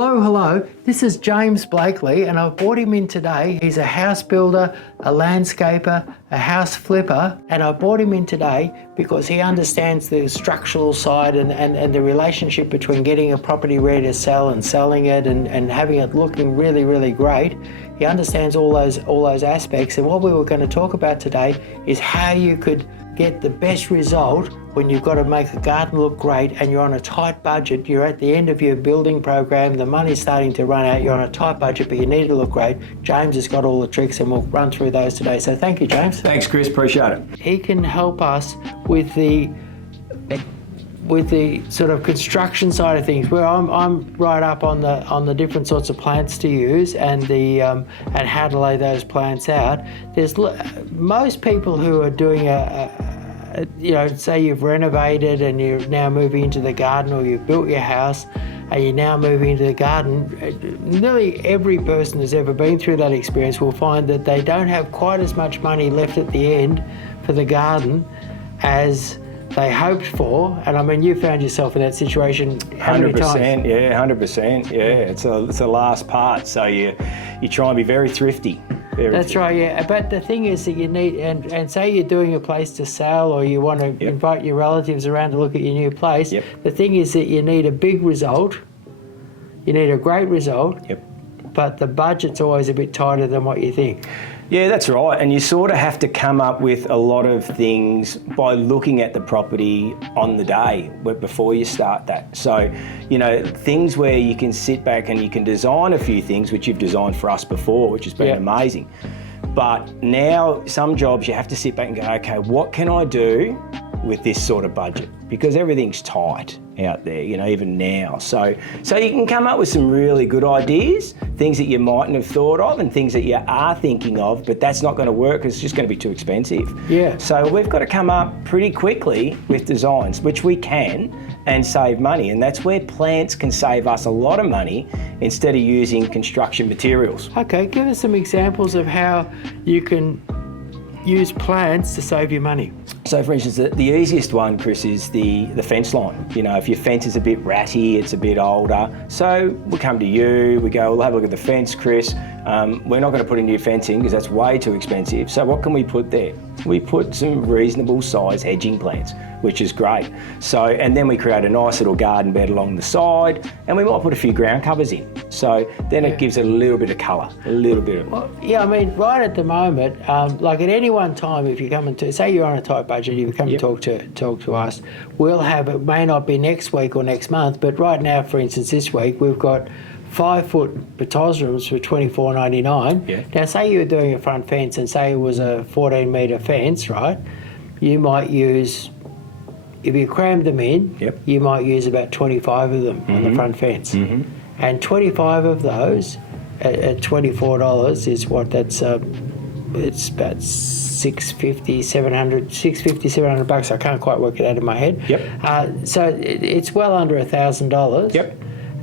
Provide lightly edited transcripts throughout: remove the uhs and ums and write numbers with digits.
Hello. This is James Blakely, and I've brought him in today. He's a house builder, a landscaper, a house flipper, and I brought him in today because he understands the structural side and the relationship between getting a property ready to sell and selling it and having it looking really, really great. He understands all those aspects, and what we were going to talk about today is how you could get the best result when you've got to make a garden look great and you're on a tight budget. You're at the end of your building program, the money's starting to run out, you're on a tight budget, but you need to look great. James has got all the tricks and we'll run through those today. So thank you, James. Thanks, Chris, appreciate it. He can help us with the sort of construction side of things, where I'm right up on the different sorts of plants to use and and how to lay those plants out. There's most people who are doing say you've renovated and you're now moving into the garden, or you've built your house and you're now moving into the garden. Nearly every person who's ever been through that experience will find that they don't have quite as much money left at the end for the garden as they hoped for. And I mean, you found yourself in that situation how many times? 100%. Yeah, it's a last part. So you try and be very thrifty. That's right, yeah. But the thing is that you need, and say you're doing a place to sell, or you want to invite your relatives around to look at your new place. The thing is that you need a big result. You need a great result. But the budget's always a bit tighter than what you think. Yeah, that's right. And you sort of have to come up with a lot of things by looking at the property on the day before you start that. So, things where you can sit back and you can design a few things, which you've designed for us before, which has been amazing. But now some jobs you have to sit back and go, okay, what can I do with this sort of budget? Because everything's tight out there, even now. So you can come up with some really good ideas, things that you mightn't have thought of and things that you are thinking of, but that's not going to work because it's just going to be too expensive. Yeah. So we've got to come up pretty quickly with designs, which we can, and save money. And that's where plants can save us a lot of money instead of using construction materials. Okay, give us some examples of how you can use plants to save you money. So for instance, the easiest one, Chris, is the fence line. If your fence is a bit ratty, it's a bit older. So we come to you, we go, we'll have a look at the fence, Chris. We're not going to put a new fence in because that's way too expensive. So what can we put there? We put some reasonable size hedging plants, which is great. So, and then we create a nice little garden bed along the side, and we might put a few ground covers in. So then it gives it a little bit of colour, a little bit of... Well, I mean, right at the moment, like at any one time, if you come into, say you're on a tight budget, you come and talk to us, we'll have, it may not be next week or next month, but right now, for instance, this week, we've got 5-foot botosrums for $24.99. Yeah. Now, say you were doing a front fence and say it was a 14-metre fence, right? You might use, if you crammed them in, you might use about 25 of them on the front fence. And 25 of those at $24 is what that's, it's about $650, $700 I can't quite work it out in my head. So it's well under $1,000.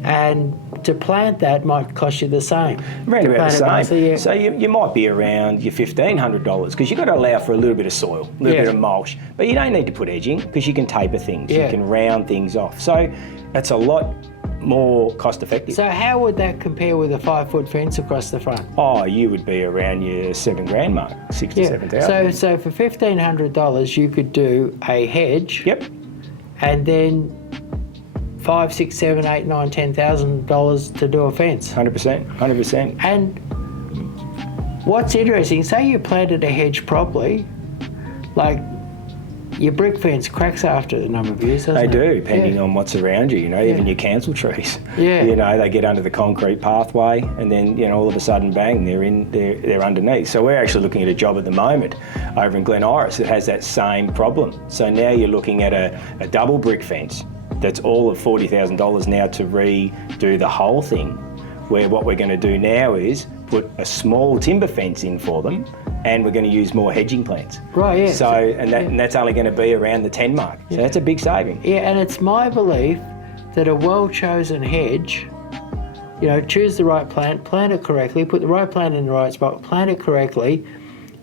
And to plant that might cost you the same. Around about the same. So you might be around your $1,500 because you've got to allow for a little bit of soil, a little bit of mulch. But you don't need to put edging because you can taper things. You can round things off. So that's a lot more cost effective. So how would that compare with a 5-foot fence across the front? Oh, you would be around your $7,000 mark, $6,000 to $7,000. So for $1,500 you could do a hedge. And then $5,000, $6,000, $7,000, $8,000, $9,000, $10,000 to do a fence. 100%. And what's interesting, say you planted a hedge properly, like your brick fence cracks after a number of years, doesn't it? They do, depending on what's around you, even your council trees. They get under the concrete pathway and then, all of a sudden, bang, they're underneath. So we're actually looking at a job at the moment over in Glen Iris that has that same problem. So now you're looking at a double brick fence that's all of $40,000 now to redo the whole thing, where what we're going to do now is put a small timber fence in for them, and we're going to use more hedging plants. So, and that's only going to be around the 10 mark. So that's a big saving. And it's my belief that a well-chosen hedge, choose the right plant, plant it correctly, put the right plant in the right spot, plant it correctly,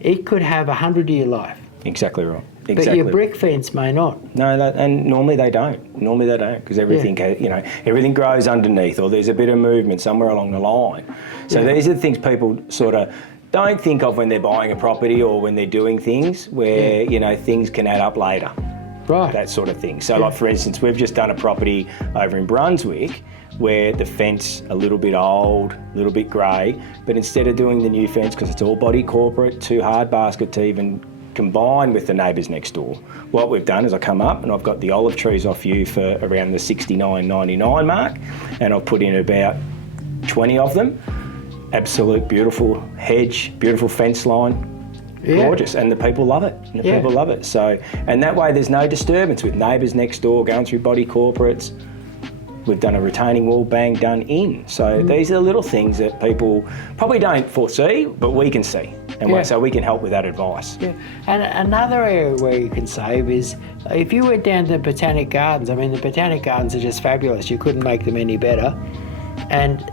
it could have a 100-year life. Exactly right. Exactly. But your brick fence may not. No, and normally they don't. Normally they don't, because everything, everything grows underneath, or there's a bit of movement somewhere along the line. So these are the things people sort of don't think of when they're buying a property or when they're doing things where, things can add up later. Right. That sort of thing. So like, for instance, we've just done a property over in Brunswick where the fence a little bit old, a little bit grey, but instead of doing the new fence, because it's all body corporate, too hard basket to even combine with the neighbours next door, what we've done is I come up and I've got the olive trees off you for around the $69.99 mark, and I've put in about 20 of them. Absolute beautiful hedge, beautiful fence line. Gorgeous, and the people love it. People love it. So, and that way there's no disturbance with neighbours next door going through body corporates. We've done a retaining wall, bang, done in. So these are the little things that people probably don't foresee, but we can see. And so we can help with that advice. Yeah, and another area where you can save is if you went down to the Botanic Gardens. I mean, the Botanic Gardens are just fabulous. You couldn't make them any better. And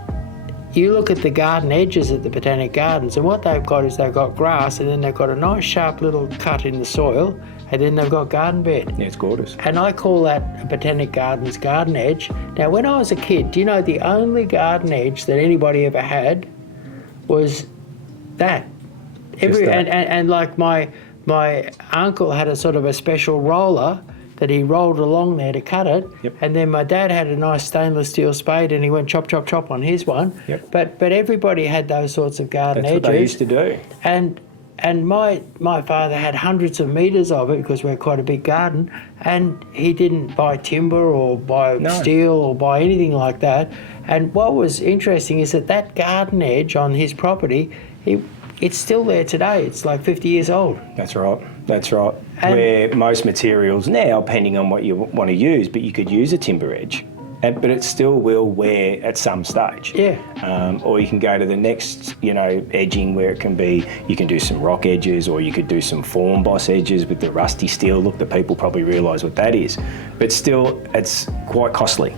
you look at the garden edges at the Botanic Gardens, and what they've got is they've got grass, and then they've got a nice sharp little cut in the soil, and then they've got garden bed. Yeah, it's gorgeous. And I call that a Botanic Gardens garden edge. Now, when I was a kid, do you know the only garden edge that anybody ever had was that? And like my uncle had a sort of a special roller that he rolled along there to cut it. Yep. And then my dad had a nice stainless steel spade and he went chop, chop, chop on his one. Yep. But everybody had those sorts of garden edges. That's what they used to do. And my father had hundreds of metres of it because we're quite a big garden, and he didn't buy timber or buy steel or buy anything like that. And what was interesting is that garden edge on his property, it's still there today. It's like 50 years old. That's right. That's right. Where most materials now, depending on what you want to use, but you could use a timber edge, but it still will wear at some stage. Yeah. Or you can go to the next, edging where it can be, you can do some rock edges, or you could do some form boss edges with the rusty steel look that people probably realise what that is. But still, it's quite costly.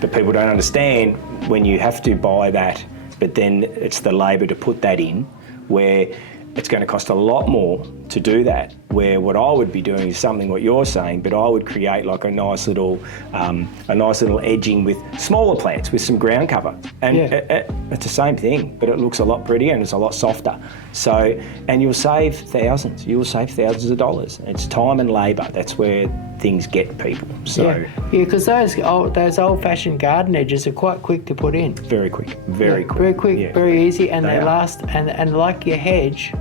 But people don't understand when you have to buy that, but then it's the labour to put that in, where it's going to cost a lot more to do that, where what I would be doing is something what you're saying, but I would create like a nice little edging with smaller plants with some ground cover. And it's the same thing, but it looks a lot prettier and it's a lot softer. So, and you'll save thousands of dollars. It's time and labour. That's where things get people. So because those old-fashioned garden edges are quite quick to put in. Very quick, very quick. Very quick, very easy, and they last, and like your hedge,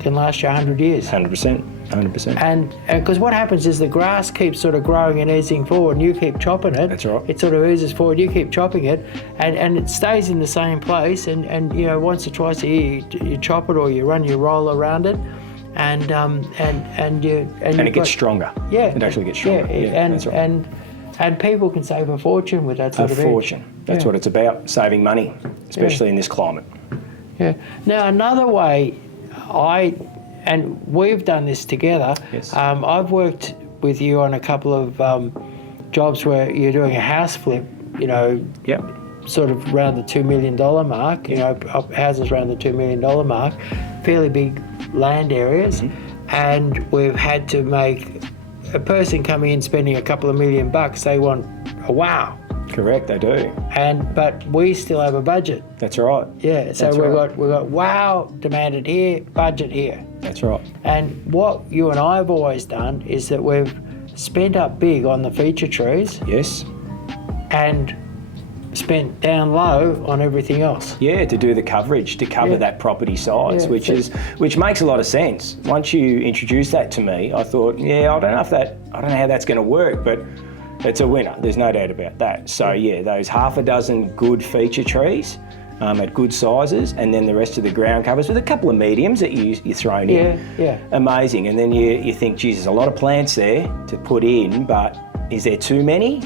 can last you 100 years. 100%. And because what happens is the grass keeps sort of growing and oozing forward, and you keep chopping it. That's right. It sort of oozes forward, you keep chopping it, and it stays in the same place, and once or twice a year you chop it or you run your roll around it. And it gets stronger. Yeah, it actually gets stronger. That's right. And people can save a fortune with that sort of edge. A fortune. That's what it's about, saving money, especially in this climate. Yeah. Now another way, and we've done this together. Yes. I've worked with you on a couple of jobs where you're doing a house flip. Sort of around the $2 million mark. Houses around the $2 million mark, fairly big land areas, and we've had to make a person coming in spending a couple of $1 million. They want a wow. Correct, they do. But we still have a budget. That's right. Yeah, so we've got wow demanded here, budget here. That's right. And what you and I have always done is that we've spent up big on the feature trees. Yes. And spent down low on everything else. Yeah, to do the coverage, to cover that property size, which makes a lot of sense. Once you introduced that to me, I thought, I don't know how that's going to work, but it's a winner. There's no doubt about that. So those half a dozen good feature trees at good sizes, and then the rest of the ground covers with a couple of mediums that you're thrown in. Yeah. Amazing. And then you think, geez, there's a lot of plants there to put in, but is there too many?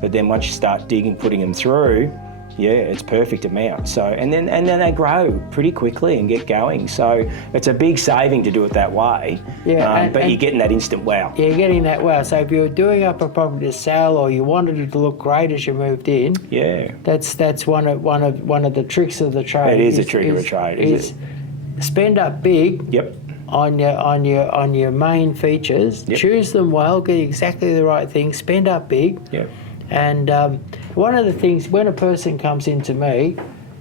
But then once you start digging, putting them through, it's perfect amount. So and then they grow pretty quickly and get going. So it's a big saving to do it that way. But you're getting that instant wow. Yeah, you're getting that wow. So if you're doing up a property to sell, or you wanted it to look great as you moved in, that's one of the tricks of the trade. It is a trick of a trade. Is spend up big. Yep. on your main features. Yep. Choose them well. Get exactly the right thing. Spend up big. Yep. And one of the things when a person comes into me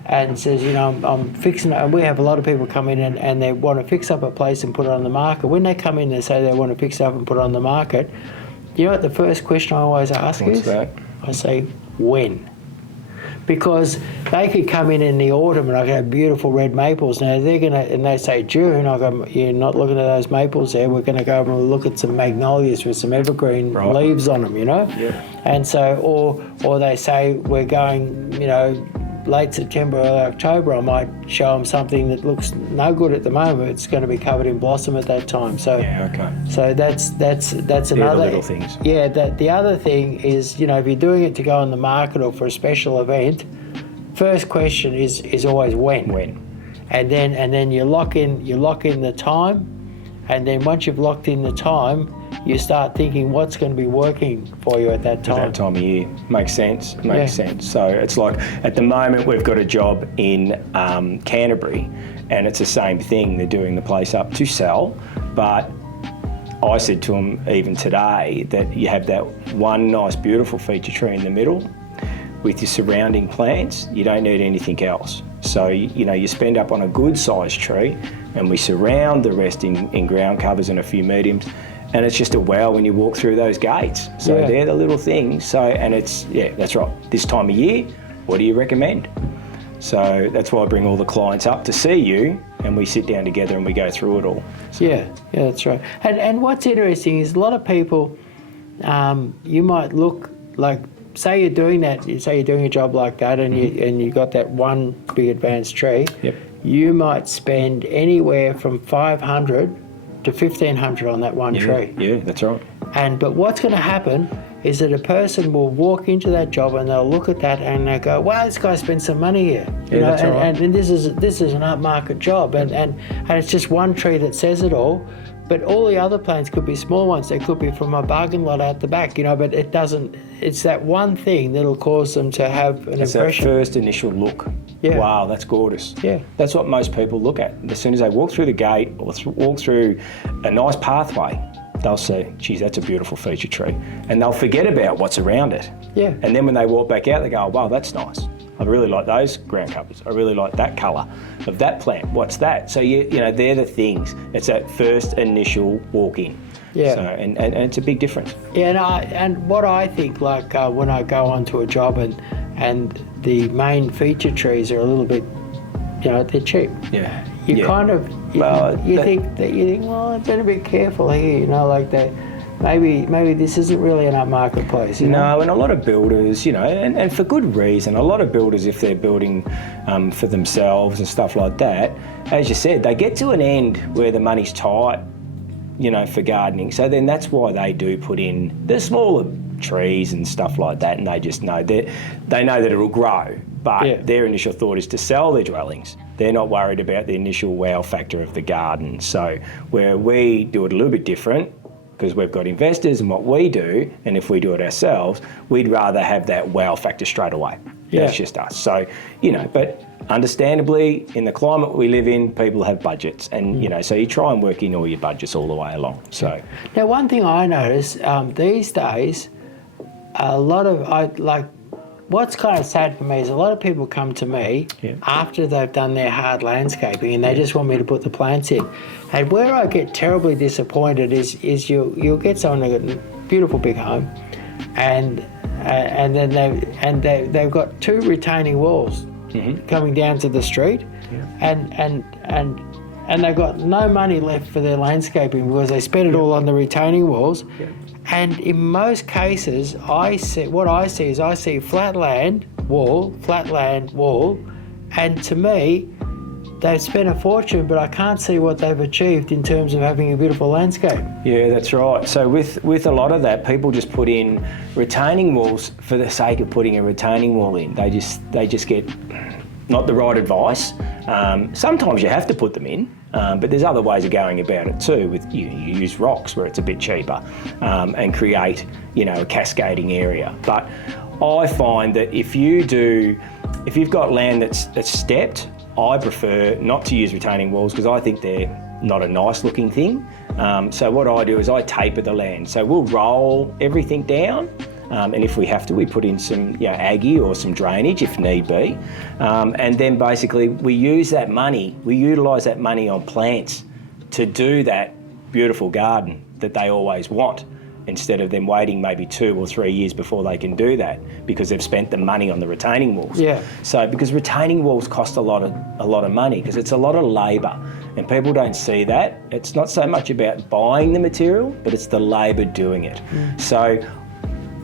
and says, you know, I'm fixing it, and we have a lot of people come in and they want to fix up a place and put it on the market. When they come in, they say they want to fix it up and put it on the market. You know what the first question I always ask What's is? that? I say, when? Because they could come in the autumn and I have beautiful red maples. Now they're gonna, and they say June. I go, you're not looking at those maples there. We're gonna go and look at some magnolias with some evergreen leaves on them, you know. Yeah. And so, or they say we're going, you know, late September or October. I might show them something that looks no good at the moment. It's going to be covered in blossom at that time. So Yeah, okay. So that's another the little things. Yeah, the other thing is, you know, if you're doing it to go on the market or for a special event, first question is always when. When. And then you lock in the time, and then once you've locked in the time, you start thinking what's going to be working for you at that time. At that time of year. Makes sense. Makes sense. So it's like at the moment we've got a job in Canterbury, and it's the same thing. They're doing the place up to sell, but I said to them even today that you have that one nice beautiful feature tree in the middle with your surrounding plants. You don't need anything else. So you know, you spend up on a good sized tree, and we surround the rest in ground covers and a few mediums. And it's just a wow when you walk through those gates. So they're the little things. So, and it's, yeah, that's right. This time of year, what do you recommend? So that's why I bring all the clients up to see you, and we sit down together and we go through it all. So. Yeah, that's right. And what's interesting is a lot of people, you might look like, say you're doing that, say you're doing a job like that, and you got that one big advanced tree. Yep. You might spend anywhere from 500 to 1,500 on that one tree. Yeah, that's right. But what's going to happen is that a person will walk into that job and they'll look at that and they'll go, wow, this guy spent some money here. You know, that's right. and this is an upmarket job, and it's just one tree that says it all. But all the other plants could be small ones. They could be from a bargain lot out the back, you know, but it doesn't, it's that one thing that'll cause them to have an It's impression. that first initial look. Yeah. Wow, that's gorgeous. Yeah. That's what most people look at. As soon as they walk through the gate or walk through a nice pathway, they'll say, geez, that's a beautiful feature tree. And they'll forget about what's around it. Yeah. And then when they walk back out, they go, oh, wow, that's nice. I really like those ground covers. I really like that colour of that plant. What's that? So, you know, they're the things. It's that first initial walk in. Yeah. So, and it's a big difference. Yeah, and what I think, like when I go onto a job and the main feature trees are a little bit, you know, they're cheap. Yeah. You kind of, you think, well, I better be careful here, you know, like that. Maybe this isn't really an upmarket place. You know? No, and a lot of builders, you know, and for good reason, a lot of builders, if they're building for themselves and stuff like that, as you said, they get to an end where the money's tight, you know, for gardening. So then that's why they do put in the smaller trees and stuff like that, and they just know they know that it'll grow. But their initial thought is to sell their dwellings. They're not worried about the initial wow factor of the garden. So where we do it a little bit different, because we've got investors and what we do, and if we do it ourselves, we'd rather have that wow factor straight away. Yeah. That's just us. So, you know, but understandably, in the climate we live in, people have budgets, and, you know, so you try and work in all your budgets all the way along. So now, one thing I notice these days, a lot of, what's kind of sad for me is a lot of people come to me after they've done their hard landscaping and they just want me to put the plants in. And where I get terribly disappointed is you'll get someone who's got a beautiful big home, and then they've got two retaining walls coming down to the street, and they've got no money left for their landscaping because they spent it all on the retaining walls. And in most cases, I see flat land, wall, and to me, they've spent a fortune, but I can't see what they've achieved in terms of having a beautiful landscape. yeah, that's right. So with a lot of that, people just put in retaining walls for the sake of putting a retaining wall in. They just get not the right advice. Sometimes you have to put them in, but there's other ways of going about it too. With you use rocks where it's a bit cheaper, and create, you know, a cascading area. But I find that if you've got land that's stepped, I prefer not to use retaining walls because I think they're not a nice looking thing. So what I do is I taper the land. So we'll roll everything down. And if we have to, we put in some aggie or some drainage if need be. And then basically we use that money, we utilise that money on plants to do that beautiful garden that they always want, instead of them waiting maybe 2 or 3 years before they can do that because they've spent the money on the retaining walls. Yeah. So because retaining walls cost a lot of money because it's a lot of labour, and people don't see that. It's not so much about buying the material, but it's the labour doing it. So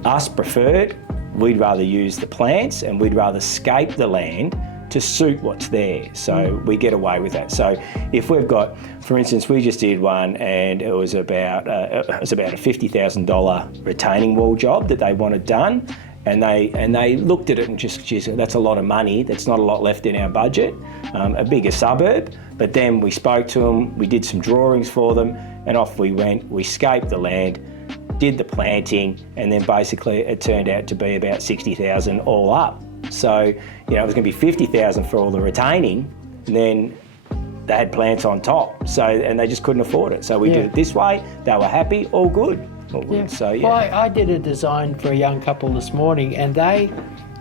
us preferred, we'd rather use the plants and we'd rather scape the land to suit what's there. So we get away with that. So if we've got, for instance, we just did one and it was about a $50,000 retaining wall job that they wanted done. And they looked at it and just, geez, that's a lot of money. That's not a lot left in our budget. A bigger suburb. But then we spoke to them, we did some drawings for them, and off we went. We scaped the land, did the planting, and then basically it turned out to be about 60,000 all up. So, it was going to be 50,000 for all the retaining, and then they had plants on top. So, and they just couldn't afford it. So we did it this way. They were happy, all good. Yeah. So, Well, I did a design for a young couple this morning, and they're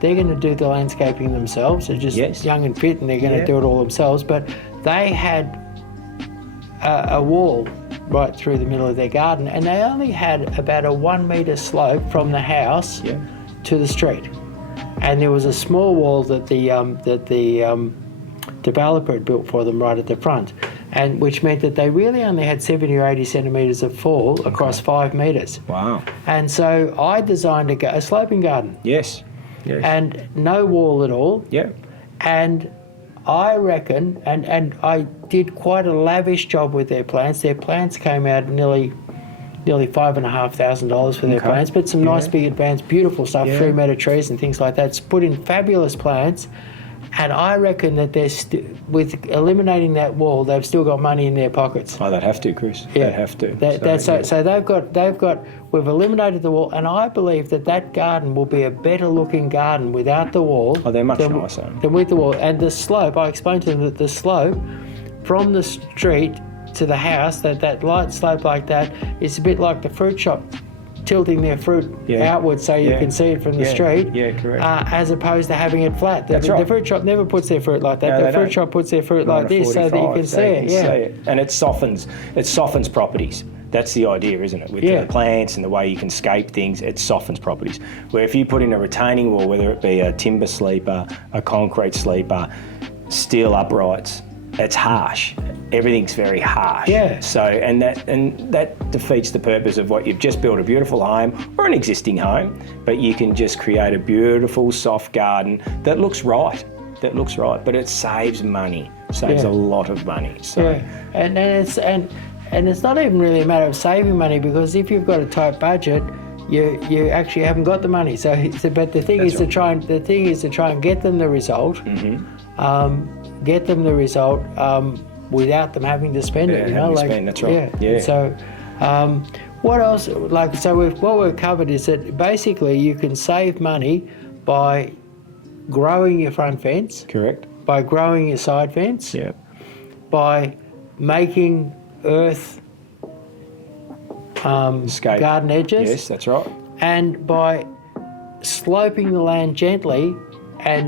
going to do the landscaping themselves. They're just young and fit, and they're going to do it all themselves. But they had a wall right through the middle of their garden, and they only had about a 1 metre slope from the house to the street. And there was a small wall that the developer had built for them right at the front, and which meant that they really only had 70 or 80 centimetres of fall across 5 metres. Wow. And so I designed a sloping garden. Yes. And no wall at all. Yeah. And I reckon, and I did quite a lavish job with their plants. Their plants came out nearly $5,500 for their plants, but some nice big advanced, beautiful stuff, 3 metre trees and things like that. It's put in fabulous plants, and I reckon that they're with eliminating that wall, they've still got money in their pockets. Oh, they'd have to, Chris. Yeah. They'd have to. So we've eliminated the wall, and I believe that garden will be a better looking garden without the wall. Oh, they're much nicer than with the wall. And the slope, I explained to them that the slope from the street to the house, that light slope like that, is a bit like the fruit shop tilting their fruit outwards so you can see it from the street. Yeah, correct. As opposed to having it flat. That's right. The fruit shop never puts their fruit like that. No, the fruit shop puts their fruit like this so that you can see it. And it softens properties. That's the idea, isn't it? With the plants and the way you can scape things, it softens properties. Where if you put in a retaining wall, whether it be a timber sleeper, a concrete sleeper, steel uprights, it's harsh. Everything's very harsh. Yeah. So and that defeats the purpose of what you've just built, a beautiful home or an existing home, but you can just create a beautiful soft garden that looks right. But it saves money. Saves a lot of money. So and it's not even really a matter of saving money, because if you've got a tight budget, you actually haven't got the money. But the thing is to try and get them the result. Get them the result without them having to spend it. That's right. Yeah. So, what else? What we've covered is that basically you can save money by growing your front fence. Correct. By growing your side fence. Yeah. By making earth garden edges. Yes, that's right. And by sloping the land gently,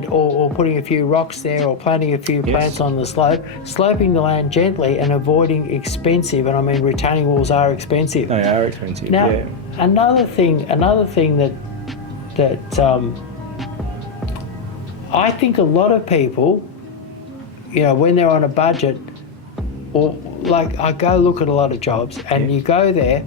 or putting a few rocks there, or planting a few plants on the slope, sloping the land gently and avoiding expensive, and I mean retaining walls are expensive. They are expensive. Now, another thing that I think a lot of people, when they're on a budget, or like I go look at a lot of jobs, and you go there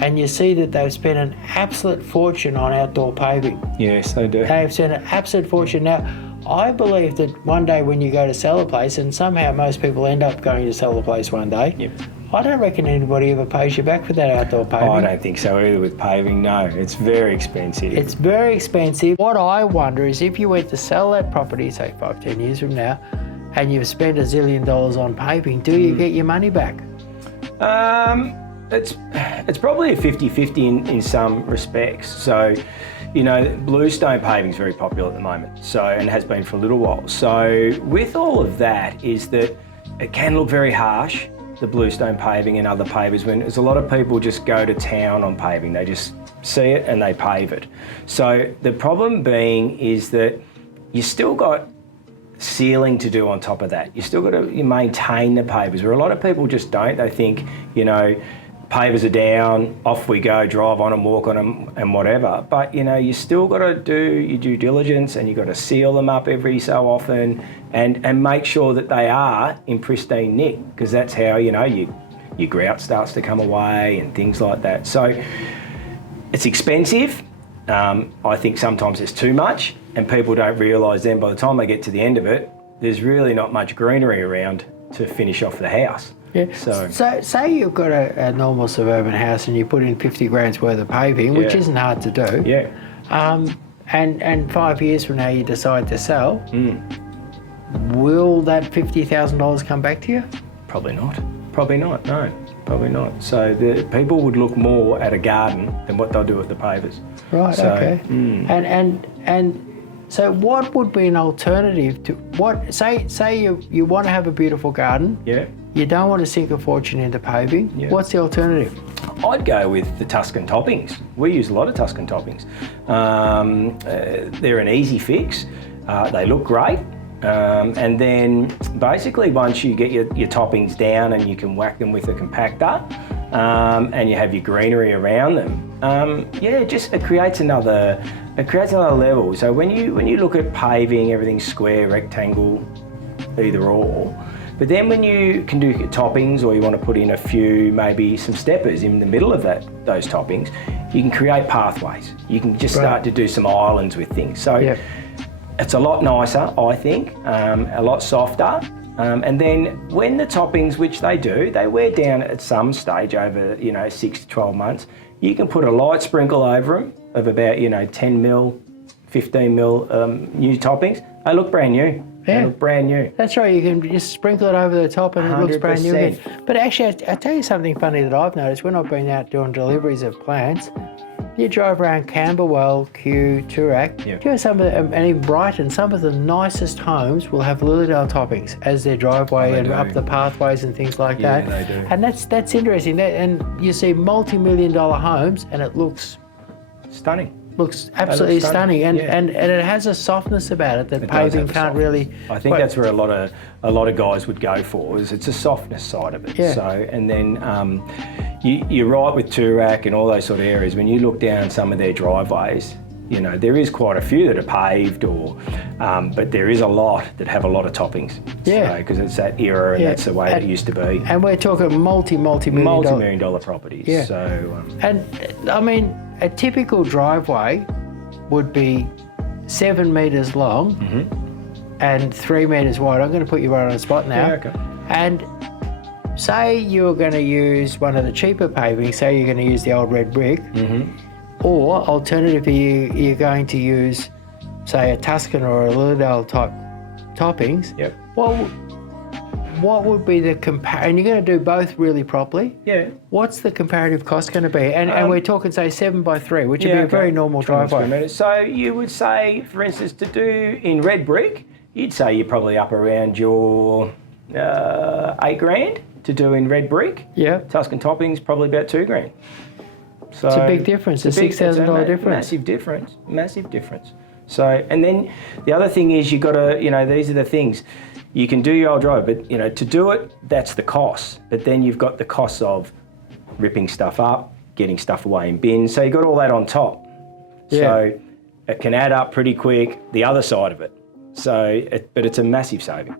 and you see that they've spent an absolute fortune on outdoor paving. Yes, they do. They've spent an absolute fortune. Now, I believe that one day when you go to sell a place, and somehow most people end up going to sell a place one day, I don't reckon anybody ever pays you back for that outdoor paving. I don't think so either with paving, no. It's very expensive. It's very expensive. What I wonder is if you went to sell that property, say 5-10 years from now, and you've spent $1 zillion on paving, do you get your money back? It's probably a 50-50 in some respects. So, bluestone paving is very popular at the moment, and has been for a little while. So with all of that is that it can look very harsh, the bluestone paving and other pavers when there's a lot of people just go to town on paving. They just see it and they pave it. So the problem being is that you still got sealing to do on top of that. You still got to maintain the pavers, where a lot of people just don't. They think, pavers are down, off we go, drive on them, walk on them and whatever. But, you still got to do your due diligence, and you've got to seal them up every so often and make sure that they are in pristine nick, because that's how, your grout starts to come away and things like that. So it's expensive. I think sometimes it's too much, and people don't realise then by the time they get to the end of it, there's really not much greenery around to finish off the house. Yeah. So say you've got a normal suburban house and you put in 50 grand's worth of paving, which isn't hard to do. Yeah. And 5 years from now you decide to sell. Will that $50,000 come back to you? Probably not. Probably not. No. Probably not. So the people would look more at a garden than what they'll do at the pavers. Right. So, okay. And so what would be an alternative to what? Say you want to have a beautiful garden. Yeah. You don't want to sink a fortune into paving. Yeah. What's the alternative? I'd go with the Tuscan toppings. We use a lot of Tuscan toppings. They're an easy fix. They look great. And then basically once you get your toppings down and you can whack them with a compactor, and you have your greenery around them, it creates another level. So when you look at paving, everything's square, rectangle, either or. But then when you can do toppings, or you want to put in a few, maybe some steppers in the middle of those toppings, you can create pathways. You can just start to do some islands with things. So it's a lot nicer, I think, a lot softer. And then when the toppings, which they do, they wear down at some stage over 6 to 12 months, you can put a light sprinkle over them of about 10 mil, 15 mil new toppings. They look brand new. Yeah. They look brand new. That's right, you can just sprinkle it over the top and 100%. It looks brand new again. But actually, I'll tell you something funny that I've noticed when I've been out doing deliveries of plants. You drive around Campbellfield, Kew, Toorak, some of them, and even Brighton, some of the nicest homes will have Lilydale toppings as their driveway and up the pathways and things like that. Yeah, they do. And that's interesting. And you see multi-million-dollar homes and it looks stunning. Looks absolutely stunning, and it has a softness about it that paving can't really. I think that's where a lot of guys would go for, is it's a softness side of it. Yeah. So and then you're right with Toorak and all those sort of areas. When you look down some of their driveways, there is quite a few that are paved, but there is a lot that have a lot of toppings. Yeah. Because it's that era and that's the way it used to be. And we're talking multi-million dollar properties. Yeah. So. And I mean, a typical driveway would be 7 metres long and 3 metres wide. I'm going to put you right on the spot now. Yeah, okay. And say you're going to use one of the cheaper paving, say you're going to use the old red brick, or alternatively you're going to use, say, a Tuscan or a Lilydale type toppings. Yep. What would be the and you're going to do both really properly? Yeah. What's the comparative cost going to be? And we're talking, say, 7x3, which would be a very normal driveway. So you would say, for instance, to do in red brick, you'd say you're probably up around your $8,000 to do in red brick. Yeah. Tuscan toppings, probably about $2,000. So it's a big difference, a $6,000 difference. Massive difference. So, and then the other thing is you've got to, these are the things. You can do your old drive, but to do it, that's the cost. But then you've got the costs of ripping stuff up, getting stuff away in bins. So you've got all that on top. Yeah. So it can add up pretty quick, the other side of it. So, but it's a massive saving.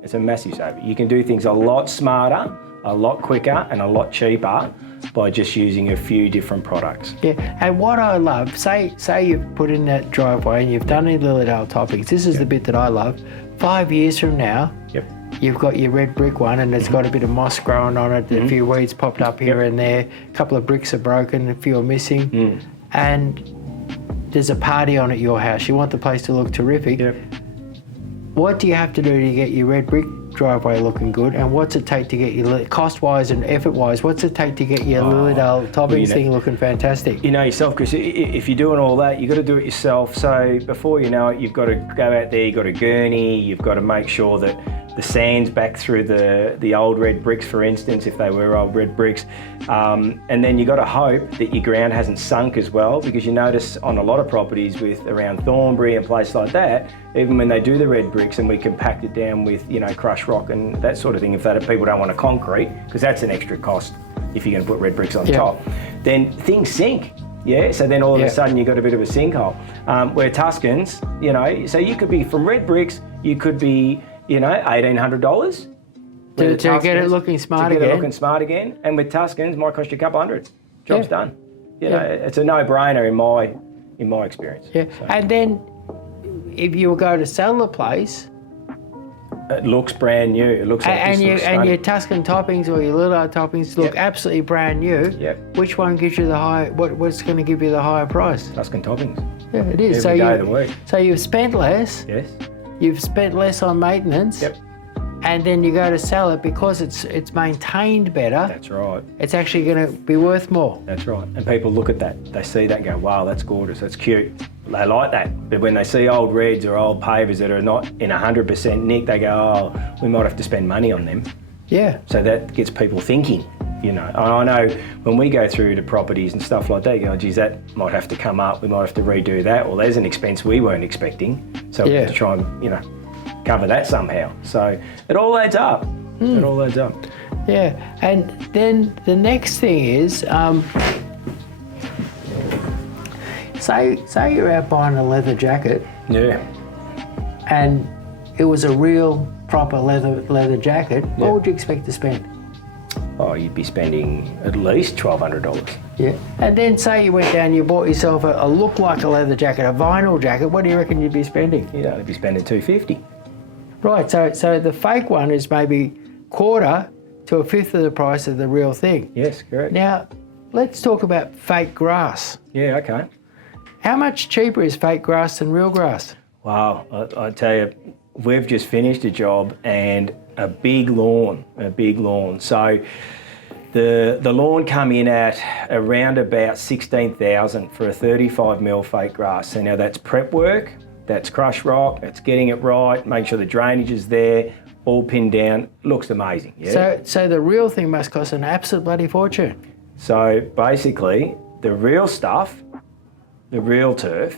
You can do things a lot smarter, a lot quicker, and a lot cheaper by just using a few different products. Yeah, and what I love, say you've put in that driveway and you've done any Lilydale toppings. This is the bit that I love. 5 years from now, you've got your red brick one and it's got a bit of moss growing on it, a few weeds popped up here and there, a couple of bricks are broken, a few are missing, and there's a party on at your house. You want the place to look terrific. What do you have to do to get your red brick driveway looking good, and what's it take to get your, cost-wise and effort-wise, what's it take to get your Lilydale toppings thing looking fantastic? You know yourself, Chris, if you're doing all that, you've got to do it yourself. So before you know it, you've got to go out there, you've got a gurney, you've got to make sure that the sands back through the old red bricks, for instance, if they were old red bricks. And then you got to hope that your ground hasn't sunk as well, because you notice on a lot of properties with around Thornbury and places like that, even when they do the red bricks and we compact it down with, you know, crushed rock and that sort of thing, if that people don't want to concrete, because that's an extra cost if you're going to put red bricks on top, then things sink. Yeah, so then all of a sudden you've got a bit of a sinkhole. Where Tuscans, you know, so you could be from red bricks, you could be, you know, $1,800 to get it looking smart again. To get it looking smart again. And with Tuscans, might cost you a couple hundred. Job's done. You know, it's a no-brainer in my experience. Yeah, so. And then if you go to sell the place, it looks brand new. It looks like and your Tuscan toppings or your Lillard toppings look absolutely brand new. Yep. Which one gives you the high? What's going to give you the higher price? Tuscan toppings. Yeah, it is. Every day of the week. So you've spent less. Yes. You've spent less on maintenance. Yep. And then you go to sell it because it's maintained better. That's right. It's actually going to be worth more. That's right. And people look at that. They see that and go, wow, that's gorgeous. That's cute. They like that. But when they see old reds or old pavers that are not in 100% nick, they go, oh, we might have to spend money on them. Yeah. So that gets people thinking, you know. And I know when we go through the properties and stuff like that, you go, geez, that might have to come up. We might have to redo that. Or there's an expense we weren't expecting. So we have to try and, you know, cover that somehow. So it all adds up. It all adds up. Yeah. And then the next thing is, say you're out buying a leather jacket. Yeah. And it was a real proper leather jacket. What would you expect to spend? Oh, you'd be spending at least $1,200. Yeah. And then say you went down and you bought yourself a look like a leather jacket, a vinyl jacket. What do you reckon you'd be spending? You'd only be spending $250. Right. So the fake one is maybe quarter to a fifth of the price of the real thing. Yes, correct. Now, let's talk about fake grass. Yeah, okay. How much cheaper is fake grass than real grass? Wow, I tell you, we've just finished a job and a big lawn. So the lawn come in at around about $16,000 for a 35mm fake grass. So now that's prep work, that's crushed rock, that's getting it right, make sure the drainage is there, all pinned down. Looks amazing. Yeah. So the real thing must cost an absolute bloody fortune. So basically, the real stuff, the real turf,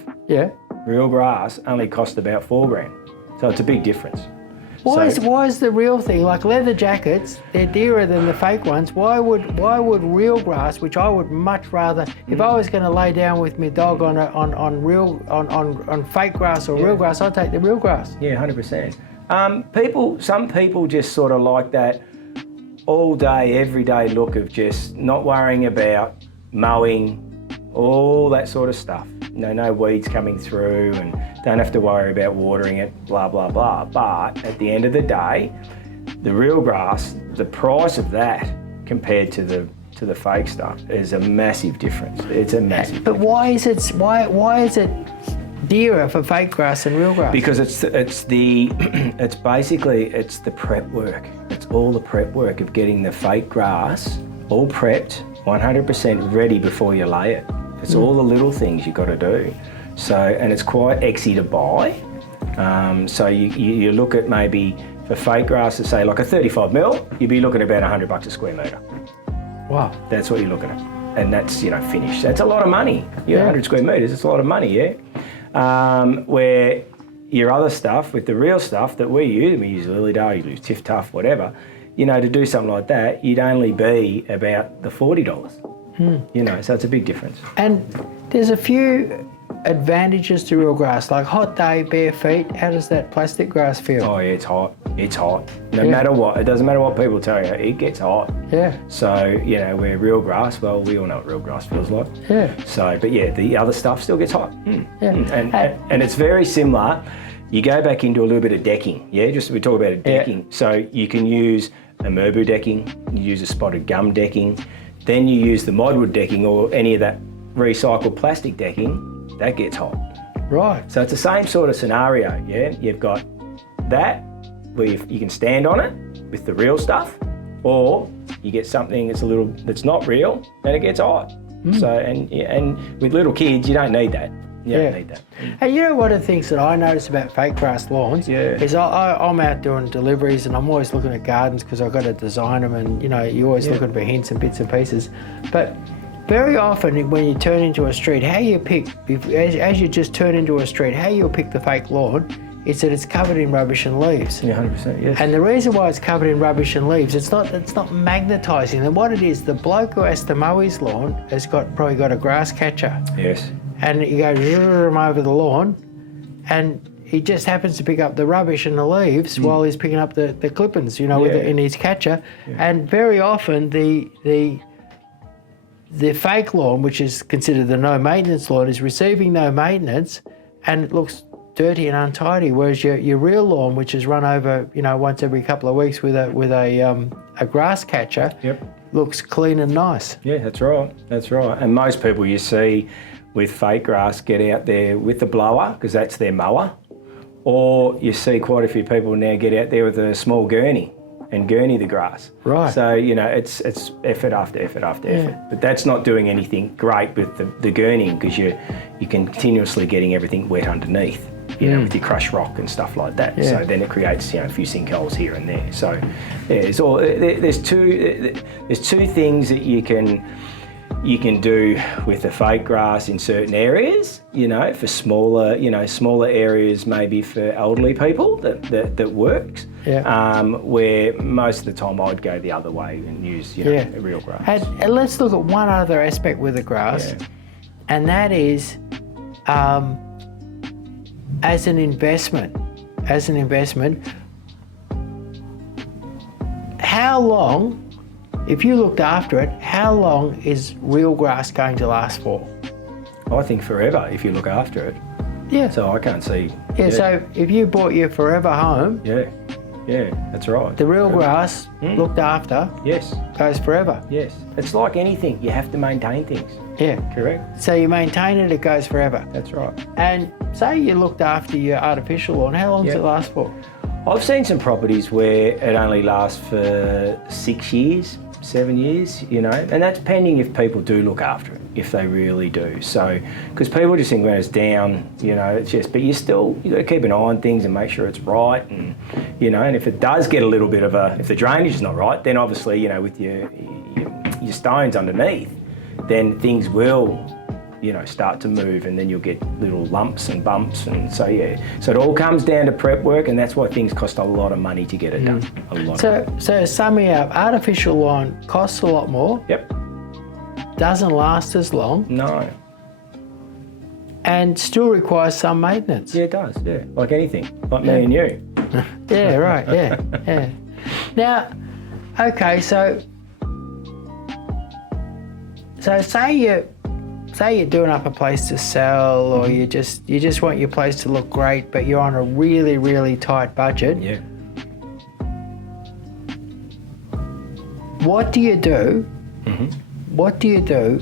real grass only cost about $4,000. So it's a big difference. Why is the real thing, like leather jackets, they're dearer than the fake ones? Why would real grass, which I would much rather, if I was going to lay down with my dog on fake grass or real grass, I'd take the real grass. Yeah, 100%. Some people just sort of like that all day, everyday look of just not worrying about mowing, all that sort of stuff. No weeds coming through and don't have to worry about watering it, blah, blah, blah. But at the end of the day, the real grass, the price of that compared to the fake stuff is a massive difference. It's a massive difference. But why is it dearer for fake grass than real grass? Because it's basically the prep work. It's all the prep work of getting the fake grass all prepped, 100% ready before you lay it. It's all the little things you've got to do. So, and it's quite exy to buy. So you look at maybe for fake grass to say like a 35mm, you'd be looking at about $100 a square metre. Wow. That's what you're looking at. And that's, you know, finished. That's a lot of money. 100 square metres, it's a lot of money, where your other stuff, with the real stuff that we use Lilydale, you use Tiff Tough, whatever, you know, to do something like that, you'd only be about the $40. You know, so it's a big difference. And there's a few advantages to real grass, like hot day, bare feet. How does that plastic grass feel? Oh yeah, it's hot. It's hot. No matter what, it doesn't matter what people tell you, it gets hot. Yeah. So, you know, where real grass, well, we all know what real grass feels like. Yeah. So, but yeah, the other stuff still gets hot. Yeah. And it's very similar. You go back into a little bit of decking, just we talk about a decking. So you can use a Merbu decking, you use a spotted gum decking, then you use the modwood decking or any of that recycled plastic decking, that gets hot. Right. So it's the same sort of scenario, You've got that where you can stand on it with the real stuff, or you get something that's not real and it gets hot. So and with little kids, you don't need that. You don't need that. And you know, one of the things that I notice about fake grass lawns is I'm out doing deliveries and I'm always looking at gardens because I've got to design them, and you know, you're always looking for hints and bits and pieces. But very often when you turn into a street, how you pick, as you just turn into a street, how you'll pick the fake lawn is that it's covered in rubbish and leaves. Yeah, 100%, yes. And the reason why it's covered in rubbish and leaves, it's not magnetising. And what it is, the bloke who has to mow his lawn has probably got a grass catcher. Yes. And he goes over the lawn, and he just happens to pick up the rubbish and the leaves while he's picking up the clippings, you know, in his catcher. Yeah. And very often the fake lawn, which is considered the no maintenance lawn, is receiving no maintenance, and it looks dirty and untidy. Whereas your real lawn, which is run over, you know, once every couple of weeks with a grass catcher, looks clean and nice. Yeah, that's right. That's right. And most people you see with fake grass get out there with the blower because that's their mower, or you see quite a few people now get out there with a small gurney and gurney the grass. Right. So, you know, it's effort after effort after effort. But that's not doing anything great with the gurneying because you're continuously getting everything wet underneath, you know, with your crushed rock and stuff like that. Yeah. So then it creates, you know, a few sinkholes here and there. So there's two things that you can do with the fake grass in certain areas, you know, for smaller areas, maybe for elderly people that works. Yeah. Where most of the time I'd go the other way and use, you know, real grass. And let's look at one other aspect with the grass, and that is as an investment, how long, if you looked after it, how long is real grass going to last for? I think forever if you look after it. Yeah. So I can't see. Yeah, so if you bought your forever home. Yeah, that's right. The real grass, looked after, goes forever. Yes. It's like anything, you have to maintain things. Yeah. Correct. So you maintain it, it goes forever. That's right. And say you looked after your artificial lawn, how long does it last for? I've seen some properties where it only lasts for 6 years, 7 years, you know, and that's pending if people do look after it, if they really do. So, because people just think when it's down, you know, it's just, but you got to keep an eye on things and make sure it's right, and, you know, and if it does get a little bit of if the drainage is not right, then obviously, you know, with your stones underneath, then things will, you know, start to move, and then you'll get little lumps and bumps, and so so it all comes down to prep work, and that's why things cost a lot of money to get it done. A lot. So summing up, artificial lawn costs a lot more. Yep. Doesn't last as long. No. And still requires some maintenance. Yeah, it does. Yeah, like anything, like me and you. Yeah, right. Yeah. Now, okay, so say you're doing up a place to sell, or you just want your place to look great, but you're on a really, really tight budget. Yeah. What do you do? What do you do?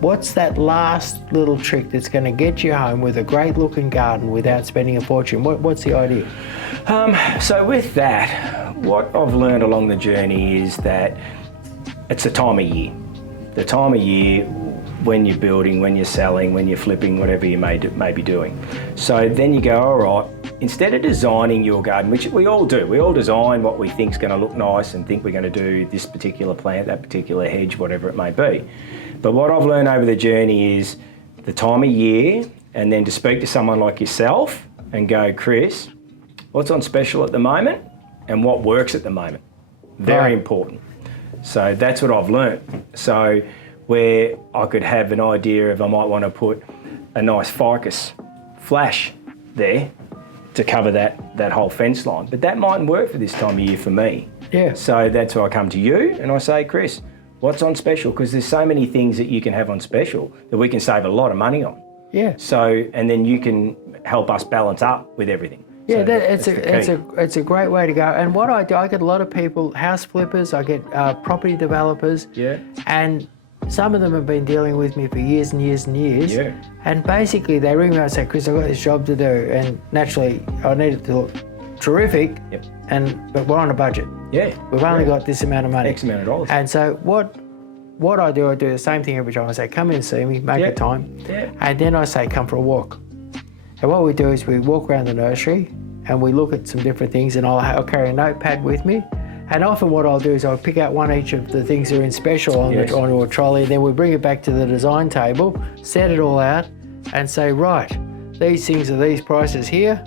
What's that last little trick that's going to get you home with a great looking garden without spending a fortune? What's the idea? So with that, what I've learned along the journey is that it's the time of year. The time of year when you're building, when you're selling, when you're flipping, whatever you may be doing. So then you go, all right, instead of designing your garden, which we all do, we all design what we think is going to look nice and think we're going to do this particular plant, that particular hedge, whatever it may be. But what I've learned over the journey is the time of year, and then to speak to someone like yourself and go, Chris, what's on special at the moment and what works at the moment? Very important. So that's what I've learned. So where I could have an idea of I might want to put a nice ficus flash there to cover that whole fence line. But that mightn't work for this time of year for me. Yeah. So that's why I come to you and I say, Chris, what's on special? Because there's so many things that you can have on special that we can save a lot of money on. Yeah. So, and then you can help us balance up with everything. Yeah, so it's a great way to go. And what I do, I get a lot of people, house flippers, I get property developers. Yeah. And some of them have been dealing with me for years and years and years. Yeah. And basically they ring me and say, Chris, I've got this job to do, and naturally I need it to look terrific. Yep. But we're on a budget. Yeah. We've only got this amount of money. X amount of dollars. And so what what I do the same thing every time. I say, come in and see me, make a time. Yeah. And then I say, come for a walk. And what we do is we walk around the nursery and we look at some different things, and I'll carry a notepad with me. And often what I'll do is I'll pick out one each of the things that are in special onto a trolley, and then we bring it back to the design table, set it all out and say, right, these things are these prices here,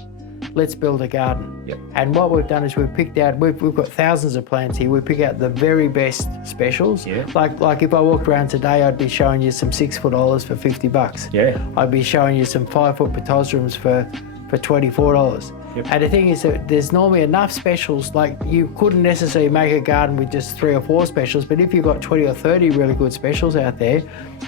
let's build a garden. Yep. And what we've done is we've picked out, we've got thousands of plants here, we pick out the very best specials. Yeah. Like if I walked around today, I'd be showing you some 6-foot olives for $50. Yeah. I'd be showing you some 5-foot potassiums for $24. Yep. And the thing is that there's normally enough specials, like you couldn't necessarily make a garden with just 3 or 4 specials, but if you've got 20 or 30 really good specials out there,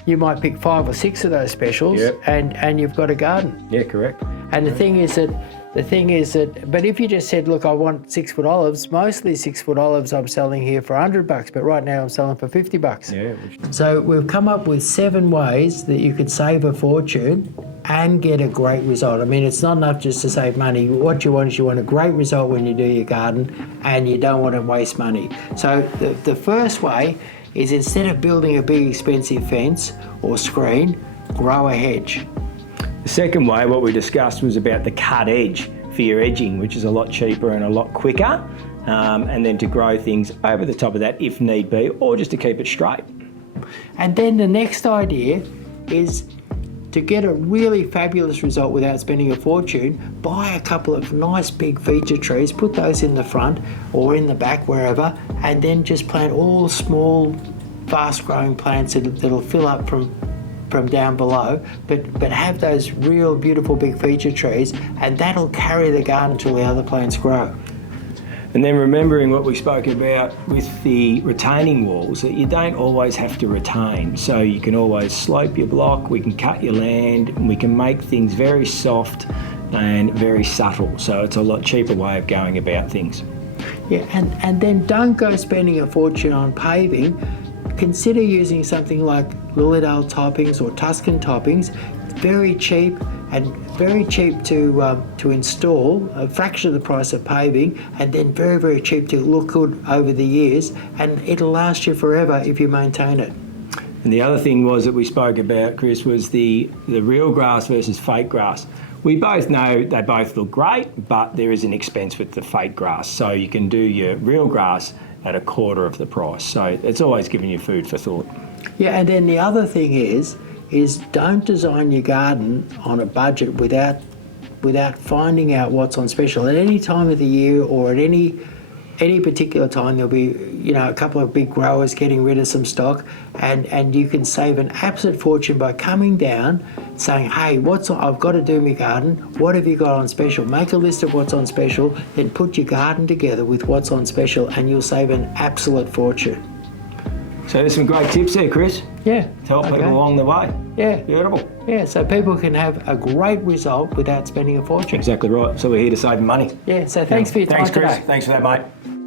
you might pick 5 or 6 of those specials. Yep. and you've got a garden. Yeah, correct. And the thing is that, but if you just said, look, I want 6-foot olives, mostly 6-foot olives I'm selling here for $100, but right now I'm selling for $50. Yeah. So we've come up with 7 ways that you could save a fortune and get a great result. I mean, it's not enough just to save money. What you want is you want a great result when you do your garden, and you don't want to waste money. So the first way is, instead of building a big expensive fence or screen, grow a hedge. The second way, what we discussed, was about the cut edge for your edging, which is a lot cheaper and a lot quicker, and then to grow things over the top of that if need be, or just to keep it straight. And then the next idea is to get a really fabulous result without spending a fortune. Buy a couple of nice big feature trees, put those in the front or in the back, wherever, and then just plant all small, fast-growing plants that'll fill up from down below, but have those real beautiful big feature trees, and that'll carry the garden until the other plants grow. And then remembering what we spoke about with the retaining walls, that you don't always have to retain. So you can always slope your block, we can cut your land, and we can make things very soft and very subtle. So it's a lot cheaper way of going about things. Yeah, and then don't go spending a fortune on paving. Consider using something like Lilydale toppings or Tuscan toppings. Very cheap, and very cheap to install, a fraction of the price of paving, and then very, very cheap to look good over the years, and it'll last you forever if you maintain it. And the other thing was that we spoke about, Chris, was the real grass versus fake grass. We both know they both look great, but there is an expense with the fake grass. So you can do your real grass at a quarter of the price. So it's always giving you food for thought. Yeah, and then the other thing is don't design your garden on a budget without finding out what's on special. At any time of the year or at any particular time, there'll be a couple of big growers getting rid of some stock, and you can save an absolute fortune by coming down saying, hey, I've got to do my garden, what have you got on special? Make a list of what's on special, then put your garden together with what's on special, and you'll save an absolute fortune. So there's some great tips there, Chris. Yeah. To help people along the way. Yeah. Beautiful. Yeah, so people can have a great result without spending a fortune. Exactly right. So we're here to save money. Yeah, so thanks for your time today. Thanks, Chris. today. Thanks for that, mate.